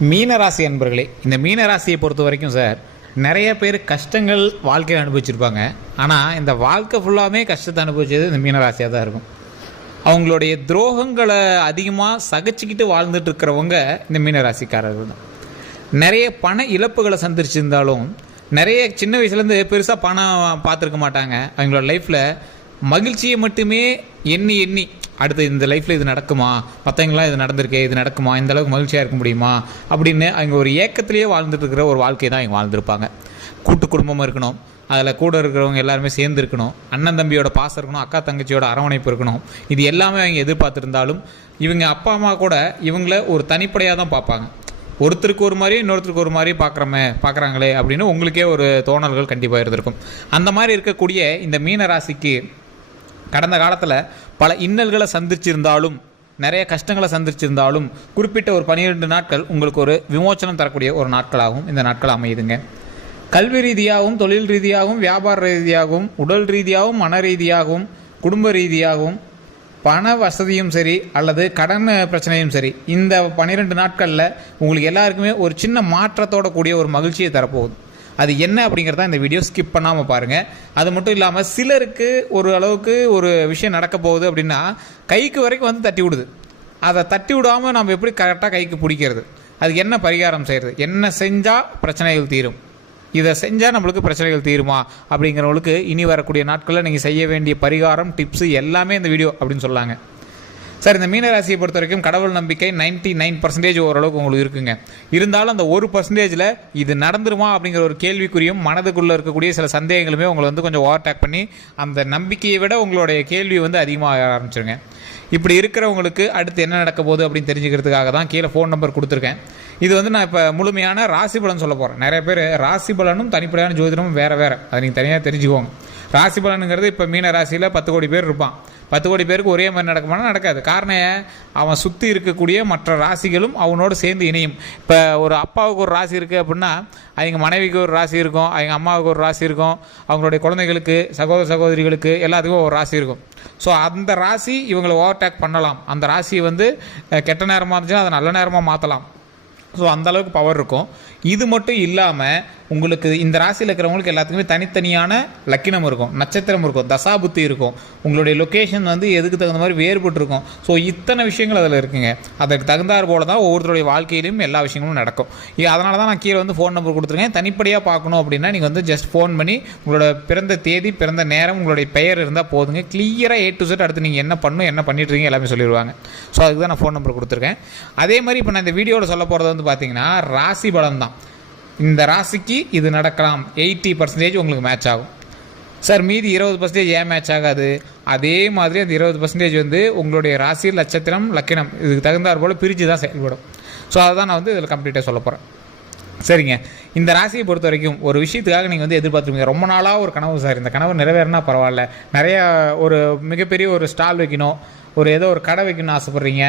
மீனராசி அன்பர்களே, இந்த மீனராசியை பொறுத்த வரைக்கும் சார், நிறைய பேர் கஷ்டங்கள் வாழ்க்கையில் அனுபவிச்சிருப்பாங்க. ஆனால் இந்த வாழ்க்கை ஃபுல்லாமே கஷ்டத்தை அனுபவிச்சது இந்த மீனராசியாக தான் இருக்கும். அவங்களுடைய துரோகங்களை அதிகமாக சகிச்சுக்கிட்டு வாழ்ந்துட்டு இருக்கிறவங்க இந்த மீனராசிக்காரர்கள் தான். நிறைய பண இழப்புகளை சந்திச்சிருந்தாலும், நிறைய சின்ன வயசுலேருந்து பெருசாக பணம் பார்த்துருக்க மாட்டாங்க. அவங்களோட லைஃப்பில் மகிழ்ச்சியை மட்டுமே எண்ணி எண்ணி அடுத்து இந்த லைஃப்பில் இது நடக்குமா, மற்றவங்களாம் இது நடந்திருக்கே, இது நடக்குமா, இந்த அளவுக்கு மகிழ்ச்சியாக இருக்க முடியுமா அப்படின்னு அவங்க ஒரு ஏக்கத்திலேயே வாழ்ந்துட்டு இருக்கிற ஒரு வாழ்க்கை தான் இவங்க வாழ்ந்துருப்பாங்க. கூட்டு குடும்பமாக இருக்கணும், அதில் கூட இருக்கிறவங்க எல்லாருமே சேர்ந்து இருக்கணும், அண்ணன் தம்பியோட பாசம் இருக்கணும், அக்கா தங்கச்சியோட அரவணைப்பு இருக்கணும். இது எல்லாமே அவங்க எதிர்பார்த்துருந்தாலும் இவங்க அப்பா அம்மா கூட இவங்கள ஒரு தனிப்படையாக தான் பார்ப்பாங்க. ஒருத்தருக்கு ஒரு மாதிரி இன்னொருத்தருக்கு ஒரு மாதிரி பார்க்குறாங்களே அப்படின்னு உங்களுக்கே ஒரு தோணல்கள் கண்டிப்பாக இருந்திருக்கும். அந்த மாதிரி இருக்கக்கூடிய இந்த மீன ராசிக்கு கடந்த காலத்தில் பல இன்னல்களை சந்திச்சிருந்தாலும், நிறைய கஷ்டங்களை சந்திச்சிருந்தாலும், குறிப்பிட்ட ஒரு 12 நாட்கள் உங்களுக்கு ஒரு விமோச்சனம் தரக்கூடிய ஒரு நாட்களாகவும் இந்த நாட்கள் அமையுதுங்க. கல்வி ரீதியாகவும், தொழில் ரீதியாகவும், வியாபார ரீதியாகவும், உடல் ரீதியாகவும், மன ரீதியாகவும், குடும்ப ரீதியாகவும், பண வசதியும் சரி அல்லது கடன் பிரச்சனையும் சரி, இந்த 12 நாட்களில் உங்களுக்கு எல்லாருக்குமே ஒரு சின்ன மாற்றத்தோட கூடிய ஒரு மகிழ்ச்சியை தரப்போகுது. அது என்ன அப்படிங்கிறத இந்த வீடியோ ஸ்கிப் பண்ணாமல் பாருங்கள். அது மட்டும் இல்லாமல் சிலருக்கு ஒரு அளவுக்கு ஒரு விஷயம் நடக்க போகுது அப்படின்னா கைக்கு வரைக்கும் வந்து தட்டி விடுது. அதை தட்டி விடாமல் நம்ம எப்படி கரெக்டாக கைக்கு பிடிக்கிறது, அதுக்கு என்ன பரிகாரம் செய்கிறது, என்ன செஞ்சால் பிரச்சனைகள் தீரும், இதை செஞ்சால் நம்மளுக்கு பிரச்சனைகள் தீருமா அப்படிங்கிறவங்களுக்கு இனி வரக்கூடிய நாட்களில் நீங்கள் செய்ய வேண்டிய பரிகாரம், டிப்ஸு எல்லாமே இந்த வீடியோ அப்படின்னு சொல்லாங்க. சார், இந்த மீனராசியை பொறுத்த வரைக்கும் கடவுள் நம்பிக்கை 99% ஓரளவுக்கு உங்களுக்கு இருக்குங்க. இருந்தாலும் அந்த 1%ல் இது நடந்துருமா அப்படிங்கிற ஒரு கேள்விக்குறியும் மனதுக்குள்ளே இருக்கக்கூடிய சில சந்தேகங்களுமே உங்களை வந்து கொஞ்சம் ஓவர்டேக் பண்ணி அந்த நம்பிக்கையை விட உங்களுடைய கேள்வி வந்து அதிகமாக ஆரம்பிச்சிருங்க. இப்படி இருக்கிறவங்களுக்கு அடுத்து என்ன நடக்க போகுது அப்படின்னு தெரிஞ்சுக்கிறதுக்காக தான் கீழே ஃபோன் நம்பர் கொடுத்துருக்கேன். இது வந்து நான் இப்போ முழுமையான ராசி பலன் சொல்ல போகிறேன். நிறைய பேர் ராசி பலனும் தனிப்படையான ஜோதிடமும் வேறு அதை நீங்கள் தனியாக தெரிஞ்சுக்கோங்க. ராசி பலனுங்கிறது இப்போ மீன ராசியில் 10 கோடி பேர் இருப்பான். 10 கோடி பேருக்கு ஒரே மாதிரி நடக்குமானா நடக்காது. காரணம், அவன் சுற்றி இருக்கக்கூடிய மற்ற ராசிகளும் அவனோடு சேர்ந்து இணையும். இப்போ ஒரு அப்பாவுக்கு ஒரு ராசி இருக்குது அப்படின்னா அவங்க மனைவிக்கு ஒரு ராசி இருக்கும், அவங்க அம்மாவுக்கு ஒரு ராசி இருக்கும், அவங்களுடைய குழந்தைகளுக்கு, சகோதர சகோதரிகளுக்கு எல்லாத்துக்கும் ஒரு ராசி இருக்கும். ஸோ அந்த ராசி இவங்களை ஓவர்டேக் பண்ணலாம். அந்த ராசியை வந்து கெட்ட நேரமாக இருந்துச்சுன்னா அதை நல்ல நேரமாக மாற்றலாம். ஸோ அந்தளவுக்கு பவர் இருக்கும். இது மட்டும் இல்லாமல் உங்களுக்கு இந்த ராசியில் இருக்கிறவங்களுக்கு எல்லாத்துக்குமே தனித்தனியான லக்கினம் இருக்கும், நட்சத்திரம் இருக்கும், தசாபுத்தி இருக்கும், உங்களுடைய லொக்கேஷன் வந்து எதுக்கு தகுந்த மாதிரி வேறுபட்டு இருக்கும். ஸோ இத்தனை விஷயங்கள் அதில் இருக்குங்க. அதற்கு தகுந்தாற் போல தான் ஒவ்வொருத்தருடைய வாழ்க்கையிலையும் எல்லா விஷயங்களும் நடக்கும். அதனால தான் நான் கீழே வந்து ஃபோன் நம்பர் கொடுத்துருக்கேன். தனிப்படையாக பார்க்கணும் அப்படின்னா நீங்கள் வந்து ஜஸ்ட் ஃபோன் பண்ணி உங்களோட பிறந்த தேதி, பிறந்த நேரம், உங்களுடைய பெயர் இருந்தால் போதுங்க. கிளியராக A to Z அடுத்து நீங்கள் என்ன பண்ணணும், என்ன பண்ணிட்டுருக்கீங்க எல்லாமே சொல்லிடுவாங்க. ஸோ அதுக்கு தான் நான் ஃபோன் நம்பர் கொடுத்துருக்கேன். அதே மாதிரி இப்போ நான் இந்த வீடியோவில் சொல்ல போகிறது வந்து பார்த்தீங்கன்னா ராசி பலன் தான். இந்த ராசிக்கு இது நடக்கலாம், 80% உங்களுக்கு மேட்ச் ஆகும். சார், மீதி 20% ஏன் மேட்ச் ஆகாது? அதே மாதிரி அந்த 20% வந்து உங்களுடைய ராசி, நட்சத்திரம், லக்கினம் இதுக்கு தகுந்தாற் போல் பிரித்து தான் செயல்படும். ஸோ அதை தான் நான் வந்து இதில் கம்ப்ளீட்டாக சொல்ல போகிறேன். சரிங்க, இந்த ராசியை பொறுத்த வரைக்கும் ஒரு விஷயத்துக்காக நீங்கள் வந்து எதிர்பார்த்துருப்பீங்க. ரொம்ப நாளாக ஒரு கனவு சார், இந்த கனவு நிறைவேறினா பரவாயில்ல, நிறையா ஒரு மிகப்பெரிய ஒரு ஸ்டால் வைக்கணும், ஏதோ ஒரு கடை வைக்கணும்னு ஆசைப்பட்றீங்க,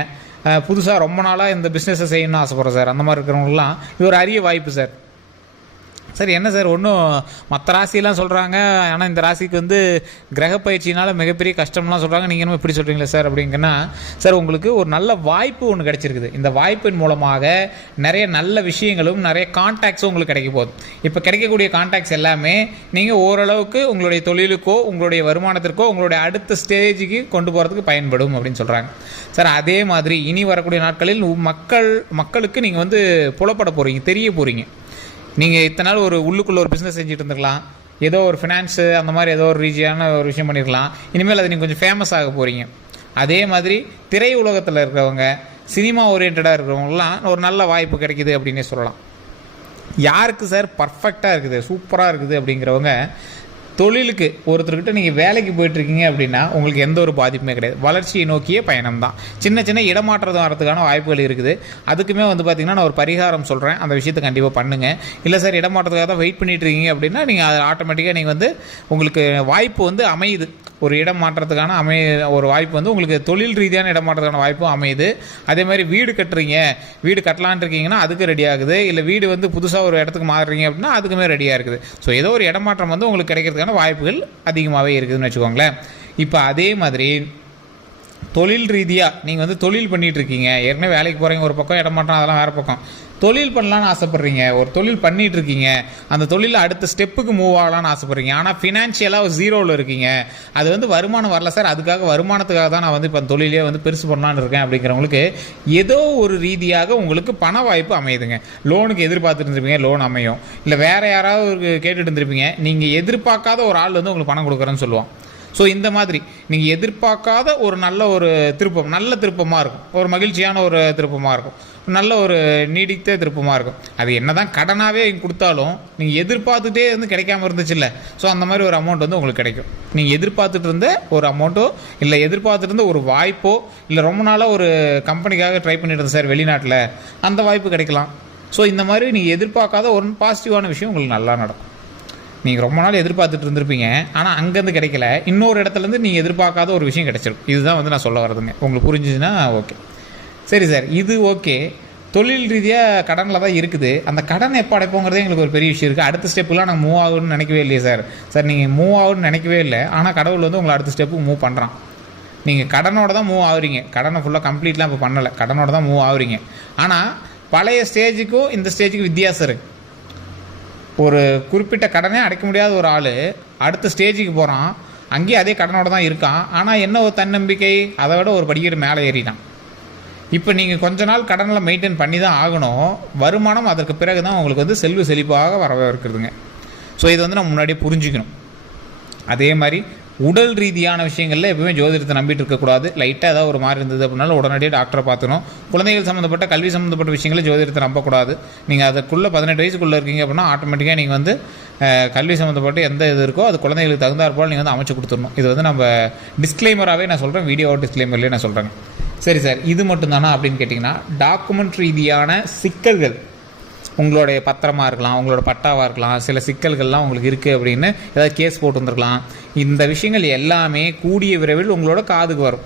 புதுசாக ரொம்ப நாளாக இந்த பிஸ்னஸை செய்யணும்னு ஆசைப்பட்றேன் சார். அந்த மாதிரி இருக்கிறவங்களாம் இது ஒரு அரிய வாய்ப்பு சார். சார், என்ன சார் ஒன்றும் மற்ற ராசியெல்லாம் சொல்கிறாங்க, ஆனால் இந்த ராசிக்கு வந்து கிரக பயிற்சினால் மிகப்பெரிய கஷ்டம்லாம் சொல்கிறாங்க, நீங்கள் என்ன இப்படி சொல்கிறீங்களா சார் அப்படிங்கன்னா, சார் உங்களுக்கு ஒரு நல்ல வாய்ப்பு ஒன்று கிடச்சிருக்குது. இந்த வாய்ப்பின் மூலமாக நிறைய நல்ல விஷயங்களும் நிறைய கான்டாக்ட்ஸும் உங்களுக்கு கிடைக்க போகுது. இப்போ கிடைக்கக்கூடிய கான்டாக்ட்ஸ் எல்லாமே நீங்கள் ஓரளவுக்கு உங்களுடைய தொழிலுக்கோ, உங்களுடைய வருமானத்திற்கோ, உங்களுடைய அடுத்த ஸ்டேஜுக்கு கொண்டு போகிறதுக்கு பயன்படும் அப்படின்னு சொல்கிறாங்க. சார், அதே மாதிரி இனி வரக்கூடிய நாட்களில் மக்களுக்கு நீங்கள் வந்து புலப்பட போகிறீங்க, தெரிய போகிறீங்க. நீங்கள் இத்தனை நாள் ஒரு உள்ளுக்குள்ளே ஒரு பிஸ்னஸ் செஞ்சுட்டு இருந்துருக்கலாம், ஏதோ ஒரு ஃபினான்ஸு அந்த மாதிரி ஏதோ ஒரு ரீதியான ஒரு விஷயம் பண்ணியிருக்கலாம். இனிமேல் அது நீங்கள் கொஞ்சம் ஃபேமஸ் ஆக போகிறீங்க. அதே மாதிரி திரை உலகத்தில் இருக்கிறவங்க, சினிமா ஓரியன்டாக இருக்கிறவங்கலாம் ஒரு நல்ல வாய்ப்பு கிடைக்குது அப்படின்னே சொல்லலாம். யாருக்கு சார் பர்ஃபெக்டாக இருக்குது, சூப்பராக இருக்குது அப்படிங்கிறவங்க, தொழிலுக்கு ஒருத்தர்கிட்ட நீங்கள் வேலைக்கு போயிட்டுருக்கீங்க அப்படின்னா உங்களுக்கு எந்த ஒரு பாதிப்புமே கிடையாது. வளர்ச்சியை நோக்கிய பயணம் தான். சின்ன சின்ன இடமாற்றம் வரதுக்கான வாய்ப்புகள் இருக்குது. அதுக்குமே வந்து பார்த்திங்கன்னா நான் ஒரு பரிகாரம் சொல்கிறேன், அந்த விஷயத்தை கண்டிப்பாக பண்ணுங்கள். இல்லை சார், இடமாற்றத்துக்காக தான் வெயிட் பண்ணிகிட்ருக்கீங்க அப்படின்னா நீங்கள் அது ஆட்டோமேட்டிக்காக நீங்கள் வந்து உங்களுக்கு வாய்ப்பு வந்து அமையுது. ஒரு இடம் மாற்றத்துக்கான ஒரு வாய்ப்பு வந்து உங்களுக்கு தொழில் ரீதியான இடம் மாற்றத்துக்கான வாய்ப்பும் அமையுது. அதே மாதிரி வீடு கட்டுறீங்க, வீடு கட்டலான் இருக்கீங்கன்னா அதுக்கு ரெடி ஆகுது. இல்லை வீடு வந்து புதுசாக ஒரு இடத்துக்கு மாறுறீங்க அப்படின்னா அதுக்குமே ரெடியாக இருக்குது. ஸோ ஏதோ ஒரு இடமாற்றம் வந்து உங்களுக்கு கிடைக்கிறதுக்கான வாய்ப்புகள் அதிகமாகவே இருக்குதுன்னு வச்சுக்கோங்களேன். இப்போ அதே மாதிரி தொழில் ரீதியாக நீங்கள் வந்து தொழில் பண்ணிகிட்டு இருக்கீங்க, ஏற்கனவே வேலைக்கு போகிறீங்க ஒரு பக்கம், இடம் மாற்றம் அதெல்லாம் வேறு பக்கம், தொழில் பண்ணலான்னு ஆசைப்பட்றீங்க, ஒரு தொழில் பண்ணிகிட்டு இருக்கீங்க, அந்த தொழிலில் அடுத்த ஸ்டெப்புக்கு மூவ் ஆகலான்னு ஆசைப்பட்றீங்க, ஆனால் ஃபினான்ஷியலாக ஜீரோவில் இருக்கீங்க, அது வந்து வருமானம் வரல சார், அதுக்காக வருமானத்துக்காக தான் நான் வந்து இப்போ தொழிலே வந்து பெருசு பண்ணலான்னு இருக்கேன் அப்படிங்கிறவங்களுக்கு ஏதோ ஒரு ரீதியாக உங்களுக்கு பண வாய்ப்பு அமையுதுங்க. லோனுக்கு எதிர்பார்த்துட்டு இருந்திருப்பீங்க, லோன் அமையும். இல்லை வேறு யாராவது கேட்டுட்டு இருந்திருப்பீங்க, நீங்கள் எதிர்பார்க்காத ஒரு ஆள் வந்து உங்களுக்கு பணம் கொடுக்குறேன்னு சொல்லுவான். ஸோ இந்த மாதிரி நீங்கள் எதிர்பார்க்காத ஒரு நல்ல ஒரு திருப்பம், நல்ல திருப்பமாக இருக்கும், ஒரு மகிழ்ச்சியான ஒரு திருப்பமாக இருக்கும், நல்ல ஒரு நீடித்த திருப்பமாக இருக்கும். அது என்ன தான் கடனாகவே கொடுத்தாலும் நீங்கள் எதிர்பார்த்துட்டே வந்து கிடைக்காம இருந்துச்சுல்ல, ஸோ அந்த மாதிரி ஒரு அமௌண்ட் வந்து உங்களுக்கு கிடைக்கும். நீங்கள் எதிர்பார்த்துட்டு இருந்த ஒரு அமௌண்ட்டோ இல்லை எதிர்பார்த்துட்டு இருந்த ஒரு வாய்ப்போ, இல்லை ரொம்ப நாளாக ஒரு கம்பெனிக்காக ட்ரை பண்ணிட்டு இருந்தேன் சார் வெளிநாட்டில், அந்த வாய்ப்பு கிடைக்கலாம். ஸோ இந்த மாதிரி நீங்கள் எதிர்பார்க்காத ஒரு பாசிட்டிவான விஷயம் உங்களுக்கு நல்லா நடக்கும். நீங்கள் ரொம்ப நாள் எதிர்பார்த்துட்டு இருந்திருப்பீங்க, ஆனால் அங்கேருந்து கிடைக்கல, இன்னொரு இடத்துலேருந்து நீங்கள் எதிர்பார்க்காத ஒரு விஷயம் கிடைச்சிருக்கும். இதுதான் வந்து நான் சொல்ல வரதுங்க. உங்களுக்கு புரிஞ்சுதுன்னா ஓகே. சரி சார், இது ஓகே. தொழில் ரீதியாக கடனில் தான் இருக்குது, அந்த கடன் எப்போ அடைப்போங்கிறதே எங்களுக்கு ஒரு பெரிய விஷயம் இருக்குது. அடுத்த ஸ்டெப்புலாம் நாங்கள் மூவ் ஆகணும்னு நினைக்கவே இல்லையே சார். சார் நீங்கள் மூவ் ஆகணும்னு நினைக்கவே இல்லை, ஆனால் கடவுள் வந்து உங்களை அடுத்த ஸ்டெப்புக்கு மூவ் பண்ணுறான். நீங்கள் கடனோட தான் மூவ் ஆகுறீங்க, கடனை ஃபுல்லாக கம்ப்ளீட்லாம் இப்போ பண்ணலை, கடனோட தான் மூவ் ஆகுறீங்க. ஆனால் பழைய ஸ்டேஜுக்கும் இந்த ஸ்டேஜுக்கு வித்தியாசம் இருக்குது. ஒரு குறிப்பிட்ட கடனே அடைக்க முடியாத ஒரு ஆள் அடுத்த ஸ்டேஜுக்கு போகிறான், அங்கேயும் அதே கடனோட தான் இருக்கான், ஆனால் என்ன ஒரு தன்னம்பிக்கை, அதை விட ஒரு படிக்கட்டு மேலே ஏறிட்டான். இப்போ நீங்கள் கொஞ்ச நாள் கடனில் மெயின்டைன் பண்ணி தான் ஆகணும், வருமானம் அதற்கு பிறகு தான் உங்களுக்கு வந்து செல்வ செழிப்பாக வரவே இருக்குதுங்க. ஸோ இது வந்து நம்ம முன்னாடியே புரிஞ்சுக்கணும். அதே மாதிரி உடல் ரீதியான விஷயங்களில் எப்பவுமே ஜோதிடத்தை நம்பிட்டு இருக்கக்கூடாது. லைட்டாக ஏதாவது ஒரு மாதிரி இருந்தது அப்படின்னாலும் உடனடியாக டாக்டரை பார்த்துக்கணும். குழந்தைகள் சம்மந்தப்பட்ட கல்வி சம்மந்தப்பட்ட விஷயங்களை ஜோதிடத்தை நம்பக்கூடாது. நீங்கள் அதுக்குள்ளே 18 வயசுக்குள்ளே இருக்கீங்க அப்படின்னா ஆட்டோமேட்டிக்காக நீங்கள் வந்து கல்வி சம்மந்தப்பட்ட எந்த இது இருக்கோ அது குழந்தைகளுக்கு தகுந்தாற்போல் நீங்கள் வந்து அமைச்சு கொடுத்துடணும். இது வந்து நம்ம டிஸ்க்ளைமராகவே நான் சொல்கிறேன், வீடியோ டிஸ்க்ளைமர்லேயே நான் சொல்கிறேங்க. சரி சார், இது மட்டும்தானா அப்படின்னு கேட்டிங்கன்னா, டாக்குமெண்ட் ரீதியான சிக்கல்கள், உங்களுடைய பத்திரமாக இருக்கலாம், உங்களோட பட்டாவாக இருக்கலாம், சில சிக்கல்கள்லாம் உங்களுக்கு இருக்குது அப்படின்னு ஏதாவது கேஸ் போட்டு வந்துருக்கலாம். இந்த விஷயங்கள் எல்லாமே கூடிய விரைவில் உங்களோட காதுக்கு வரும்.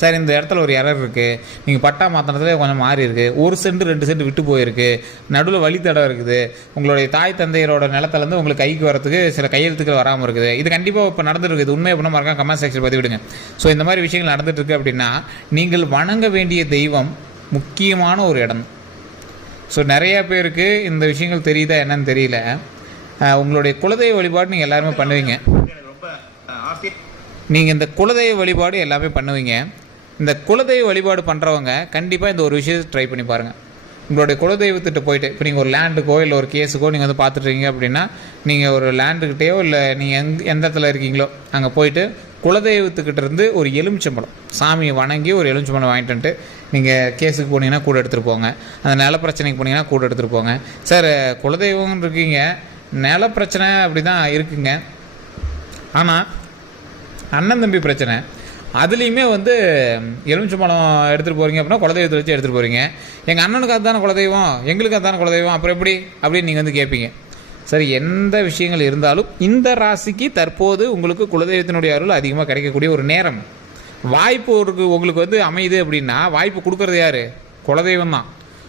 சார் இந்த இடத்துல ஒரு எரர் இருக்குது, நீங்கள் பட்டா மாற்றினதுல கொஞ்சம் மாறி இருக்குது, 1 சென்ட் 2 சென்ட் விட்டு போயிருக்கு, நடுவில் வழித்தடம் இருக்குது, உங்களுடைய தாய் தந்தையரோட நிலத்துலேருந்து உங்களுக்கு கைக்கு வரத்துக்கு சில கையெழுத்துக்கள் வராமல் இருக்குது. இது கண்டிப்பாக இப்போ நடந்துருக்கு, இது உண்மை பண்ண மறக்காம கமெண்ட் செக்ஷன் பதிவிடுங்க. ஸோ இந்த மாதிரி விஷயங்கள் நடந்துகிட்ருக்கு அப்படின்னா நீங்கள் வணங்க வேண்டிய தெய்வம் முக்கியமான ஒரு இடம். ஸோ நிறையா பேருக்கு இந்த விஷயங்கள் தெரியுதா என்னன்னு தெரியல. உங்களுடைய குலதெய்வ வழிபாடு நீங்கள் எல்லாருமே பண்ணுவீங்க. நீங்கள் இந்த குலதெய்வ வழிபாடு எல்லாமே பண்ணுவீங்க. இந்த குலதெய்வ வழிபாடு பண்ணுறவங்க கண்டிப்பாக இந்த ஒரு விஷயத்தை ட்ரை பண்ணி பாருங்கள். உங்களுடைய குலதெய்வத்திட்ட போயிட்டு, இப்போ நீங்கள் ஒரு லேண்டுக்கோ இல்லை ஒரு கேஸுக்கோ நீங்கள் வந்து பார்த்துட்ருக்கீங்க அப்படின்னா, நீங்கள் ஒரு லேண்டுக்கிட்டேயோ இல்லை நீங்கள் எந்த இடத்துல இருக்கீங்களோ அங்கே போயிட்டு குலதெய்வத்துக்கிட்ட இருந்து ஒரு எலுமிச்சம்பழம், சாமியை வணங்கி ஒரு எலுமிச்சம்பழம் வாங்கிட்டு வந்துட்டு நீங்கள் கேஸுக்கு போனீங்கன்னா கூட எடுத்துகிட்டு போங்க. அந்த நில பிரச்சனைக்கு போனீங்கன்னா கூட எடுத்துகிட்டு போங்க. சார் குலதெய்வம்னு இருக்கீங்க, நில பிரச்சனை அப்படி தான் இருக்குங்க, ஆனால் அண்ணன் தம்பி பிரச்சனை, அதுலேயுமே வந்து எலுமிச்சம்பழம் எடுத்துகிட்டு போகிறீங்க அப்படின்னா குலதெய்வத்தை வச்சு எடுத்துகிட்டு போகிறீங்க. எங்கள் அண்ணனுக்கு அதுதானே குலதெய்வம், எங்களுக்கு அதுதானே குலதெய்வம், அப்புறம் எப்படி அப்படின்னு நீங்கள் வந்து கேட்பீங்க. சரி, எந்த விஷயங்கள் இருந்தாலும் இந்த ராசிக்கு தற்போது உங்களுக்கு குலதெய்வத்தினுடைய அருள் அதிகமாக கிடைக்கக்கூடிய ஒரு நேரம், வாய்ப்பு உங்களுக்கு வந்து அமையுது அப்படின்னா வாய்ப்பு கொடுக்குறது யார்? குலதெய்வம் தான்.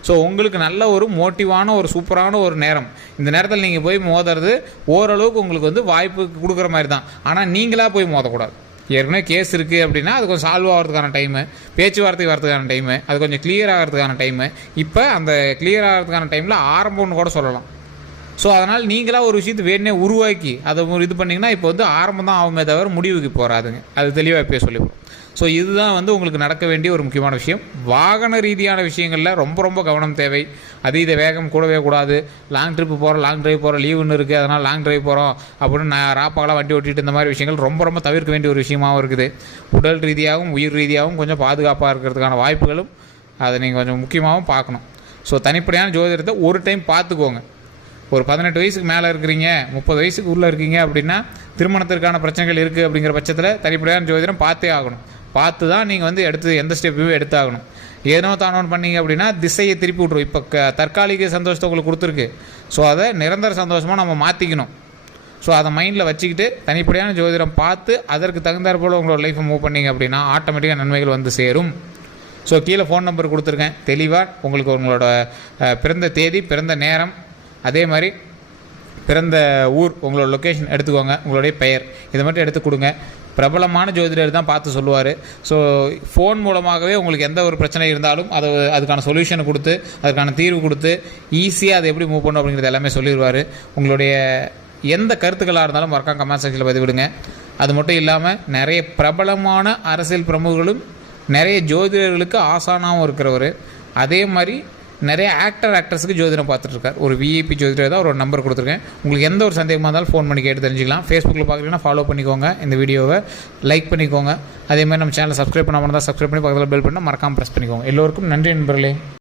ஸோ உங்களுக்கு நல்ல ஒரு மோட்டிவான ஒரு சூப்பரான ஒரு நேரம். இந்த நேரத்தில் நீங்கள் போய் மோதுறது ஓரளவுக்கு உங்களுக்கு வந்து வாய்ப்பு கொடுக்குற மாதிரி தான், ஆனால் நீங்களாக போய் மோதக்கூடாது. ஏற்கனவே கேஸ் இருக்குது அப்படின்னா அது கொஞ்சம் சால்வ் ஆகிறதுக்கான டைமு, பேச்சுவார்த்தை வரதுக்கான டைமு, அது கொஞ்சம் கிளியர் ஆகிறதுக்கான டைமு. இப்போ அந்த கிளியர் ஆகிறதுக்கான டைமில் ஆரம்பம்னு கூட சொல்லலாம். ஸோ அதனால் நீங்களாக ஒரு விஷயத்தை வேணே உருவாக்கி அதை இது பண்ணிங்கன்னா இப்போ வந்து ஆரம்பம் தான் ஆகுமே தவிர முடிவுக்கு போகாதுங்க. அது தெளிவாக இப்போ சொல்லிவிடும். ஸோ இதுதான் வந்து உங்களுக்கு நடக்க வேண்டிய ஒரு முக்கியமான விஷயம். வாகன ரீதியான விஷயங்களில் ரொம்ப ரொம்ப கவனம் தேவை. அதீத வேகம் கூடவே கூடாது. லாங் ட்ரிப்பு போகிறோம், லாங் ட்ரைவ் போகிறோம், லீவுன்னு இருக்குது அதனால் லாங் ட்ரைவ் போகிறோம் அப்படின்னு நான் ராப்பாகலாம் வண்டி ஓட்டிட்டு இந்த மாதிரி விஷயங்கள் ரொம்ப ரொம்ப தவிர்க்க வேண்டிய ஒரு விஷயமாகவும் இருக்குது. உடல் ரீதியாகவும் உயிர் ரீதியாகவும் கொஞ்சம் பாதுகாப்பாக இருக்கிறதுக்கான வாய்ப்புகளும் அதை நீங்கள் கொஞ்சம் முக்கியமாகவும் பார்க்கணும். ஸோ தனிப்படையான ஜோதிடத்தை ஒரு டைம் பார்த்துக்கோங்க. ஒரு 18 வயசுக்கு மேலே இருக்கிறீங்க, 30 வயசுக்கு உள்ளே இருக்கீங்க அப்படின்னா திருமணத்திற்கான பிரச்சனைகள் இருக்குது அப்படிங்கிற பட்சத்தில் தனிப்படையான ஜோதிடம் பார்த்தே ஆகணும். பார்த்து தான் நீங்கள் வந்து எந்த ஸ்டெப்பையும் எடுத்தாகணும். ஏனோ தானோன்னு பண்ணீங்க அப்படின்னா திசையை திருப்பி விட்ருவோம். இப்போ தற்காலிக சந்தோஷத்தை உங்களுக்கு கொடுத்துருக்கு, ஸோ அதை நிரந்தர சந்தோஷமாக நம்ம மாற்றிக்கணும். ஸோ அதை மைண்டில் வச்சுக்கிட்டு தனிப்படையான ஜோதிடம் பார்த்து அதற்கு தகுந்தாற் போல் உங்களோட லைஃப்பை மூவ் பண்ணிங்க அப்படின்னா ஆட்டோமேட்டிக்காக நன்மைகள் வந்து சேரும். ஸோ கீழே ஃபோன் நம்பர் கொடுத்துருக்கேன், தெளிவாக உங்களுக்கு உங்களோட பிறந்த தேதி, பிறந்த நேரம், அதே மாதிரி பிறந்த ஊர், உங்களோட லொக்கேஷன் எடுத்துக்கோங்க, உங்களுடைய பெயர், இதை மட்டும் எடுத்து கொடுங்க. பிரபலமான ஜோதிடர் தான் பார்த்து சொல்லுவார். ஸோ ஃபோன் மூலமாகவே உங்களுக்கு எந்த ஒரு பிரச்சனை இருந்தாலும் அதுக்கான சொல்யூஷனை கொடுத்து அதுக்கான தீர்வு கொடுத்து ஈஸியாக அதை எப்படி மூவ் பண்ணணும் அப்படிங்கிறது எல்லாமே சொல்லிடுவார். உங்களுடைய எந்த கருத்துக்களாக இருந்தாலும் மறக்காம கமெண்ட் செக்ஷனில் பதிவிடுங்க. அது மட்டும் இல்லாமல் நிறைய பிரபலமான அரசியல் பிரமுகர்களும் நிறைய ஜோதிடர்களுக்கு ஆசானாகவும் இருக்கிறவர். அதே மாதிரி நிறைய ஆக்டர்ஸுக்கு ஜோதிடம் பார்த்துட்ருக்கார். ஒரு விஐபி ஜோதிடர் தான் ஒரு நம்பர் கொடுத்துருக்கேன். உங்களுக்கு எந்த ஒரு சந்தேகமாக இருந்தாலும் ஃபோன் பண்ணி கேட்டு தெரிஞ்சுக்கலாம். ஃபேஸ்புக்கில் பார்க்குறீங்கன்னா ஃபாலோ பண்ணிக்கோங்க, இந்த வீடியோவை லைக் பண்ணிக்கோங்க. அதேமாதிரி நம்ம சேனலை சப்ஸ்கிரைப் பண்ணாமல் இருந்தால் சப்ஸ்கிரைப் பண்ணி பக்கத்தில் பெல் பண்ணால் மறக்காமல் ப்ரெஸ் பண்ணிக்கோங்க. எல்லோருக்கும் நன்றி நண்பர்களே.